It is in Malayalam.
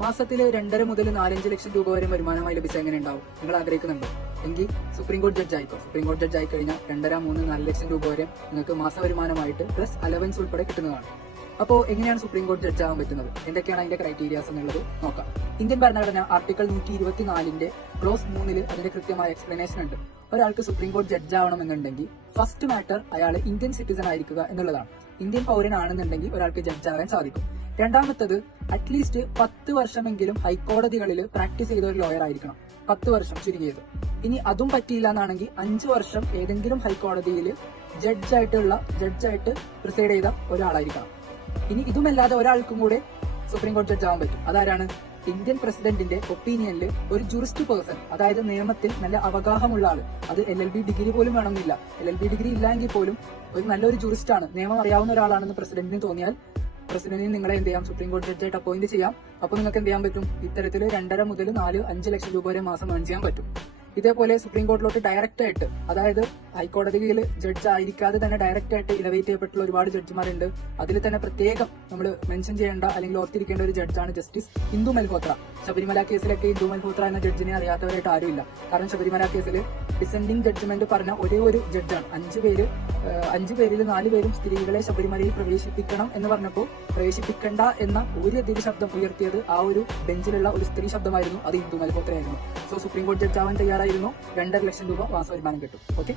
മാസത്തിൽ 2.5 മുതൽ 4-5 ലക്ഷം രൂപ വരെ വരുമാനമായി ലഭിച്ചാൽ എങ്ങനെ ഉണ്ടാവും? നിങ്ങൾ ആഗ്രഹിക്കുന്നുണ്ടോ? എങ്കിൽ സുപ്രീം കോടതി ജഡ്ജ് ആയിക്കോ. സുപ്രീം കോടതി ജഡ്ജ് ആയി കഴിഞ്ഞാൽ 2.5, 3, 4 ലക്ഷം രൂപ വരെ നിങ്ങൾക്ക് മാസ വരുമാനമായിട്ട് പ്ലസ് അലവൻസ് ഉൾപ്പെടെ കിട്ടുന്നതാണ്. അപ്പോൾ എങ്ങനെയാണ് സുപ്രീം കോടതി ജഡ്ജ് ആവാൻ പറ്റുന്നത്? എന്തൊക്കെയാണ് അതിന്റെ ക്രൈറ്റീരിയാസ് എന്നുള്ളത് നോക്കാം. ഇന്ത്യൻ ഭരണഘടന ആർട്ടിക്കിൾ 124 ക്ലോസ് 3 അതിന്റെ കൃത്യമായ എക്സ്പ്ലനേഷൻ ഉണ്ട്. ഒരാൾക്ക് സുപ്രീം കോടതി ജഡ്ജ് ആവണമെന്നുണ്ടെങ്കിൽ ഫസ്റ്റ് മാറ്റർ അയാൾ ഇന്ത്യൻ സിറ്റിസൺ ആയിരിക്കുക എന്നുള്ളതാണ്. ഇന്ത്യൻ പൗരനാണെന്നുണ്ടെങ്കിൽ ഒരാൾക്ക് ജഡ്ജ് ആവാൻ സാധിക്കും. രണ്ടാമത്തത് അറ്റ്ലീസ്റ്റ് 10 വർഷമെങ്കിലും ഹൈക്കോടതികളിൽ പ്രാക്ടീസ് ചെയ്ത ഒരു ലോയർ ആയിരിക്കണം. 10 വർഷം ചുരുങ്ങിയത്. ഇനി അതും പറ്റിയില്ല എന്നാണെങ്കിൽ 5 വർഷം ഏതെങ്കിലും ഹൈക്കോടതിയിൽ ജഡ്ജായിട്ട് പ്രിസൈഡ് ചെയ്ത ഒരാളായിരിക്കണം. ഇനി ഇതുമല്ലാതെ ഒരാൾക്കും കൂടെ സുപ്രീം കോടതി ജഡ്ജ് ആവാൻ പറ്റും. അതാരാണ്? ഇന്ത്യൻ പ്രസിഡന്റിന്റെ ഒപ്പീനിയനിൽ ഒരു ജുറിസ്റ്റ് പേഴ്സൺ, അതായത് നിയമത്തിൽ നല്ല അവഗാഹമുള്ള ആള്. അത് LLB ഡിഗ്രി പോലും വേണമെന്നില്ല. LLB ഡിഗ്രി ഇല്ലെങ്കിൽ പോലും ഒരു നല്ലൊരു ജുറിസ്റ്റ് ആണ്, നിയമം അറിയാവുന്ന ഒരാളാണെന്ന് പ്രസിഡന്റിന് തോന്നിയാൽ പ്രസിഡന്റിന് നിങ്ങളെ എന്ത് ചെയ്യാം? സുപ്രീം കോടതി ജഡ്ജായിട്ട് അപ്പോയിന്റ് ചെയ്യാം. അപ്പോൾ നിങ്ങൾക്ക് എന്ത് ചെയ്യാൻ പറ്റും? ഇത്തരത്തിൽ 2.5 മുതൽ 4-5 ലക്ഷം രൂപ വരെ മാസം ഏൺ ചെയ്യാൻ പറ്റും. ഇതേപോലെ സുപ്രീം കോടതിയിലോട്ട് ഡയറക്റ്റ് ആയിട്ട്, അതായത് ഹൈക്കോടതിയിൽ ജഡ്ജ് ആയിരിക്കാതെ തന്നെ ഡയറക്റ്റ് ആയിട്ട് ഇലവേറ്റ് ചെയ്യപ്പെട്ടുള്ള ഒരുപാട് ജഡ്ജിമാരുണ്ട്. അതിൽ തന്നെ പ്രത്യേകം നമ്മൾ മെൻഷൻ ചെയ്യേണ്ട അല്ലെങ്കിൽ ഓർത്തിരിക്കേണ്ട ഒരു ജഡ്ജാണ് ജസ്റ്റിസ് ഇന്ദു മൽഹോത്ര. ശബരിമല കേസിലൊക്കെ ഇന്ദു മൽഹോത്ര എന്ന ജഡ്ജിനെ അറിയാത്തവരായിട്ട് ആരുമില്ല. കാരണം ശബരിമല കേസിൽ ഡിസെൻഡിംഗ് ജഡ്ജ്മെന്റ് പറഞ്ഞ ഒരേ ഒരു ജഡ്ജാണ്. 5 പേരിൽ 4 പേരും സ്ത്രീകളെ ശബരിമലയിൽ പ്രവേശിപ്പിക്കണം എന്ന് പറഞ്ഞപ്പോൾ പ്രവേശിപ്പിക്കണ്ട എന്ന ഒരു എതിര് ശബ്ദം ഉയർത്തിയത് ആ ഒരു ബെഞ്ചിലുള്ള ഒരു സ്ത്രീ ശബ്ദമായിരുന്നു. അത് ഇന്ദു മൽഹോത്രയായിരുന്നു. സോ സുപ്രീം കോടതി ജഡ്ജ് ആവാൻ തയ്യാറായിരുന്നു. 2.5 ലക്ഷം രൂപ മാസ വരുമാനം കിട്ടും. ഓക്കെ.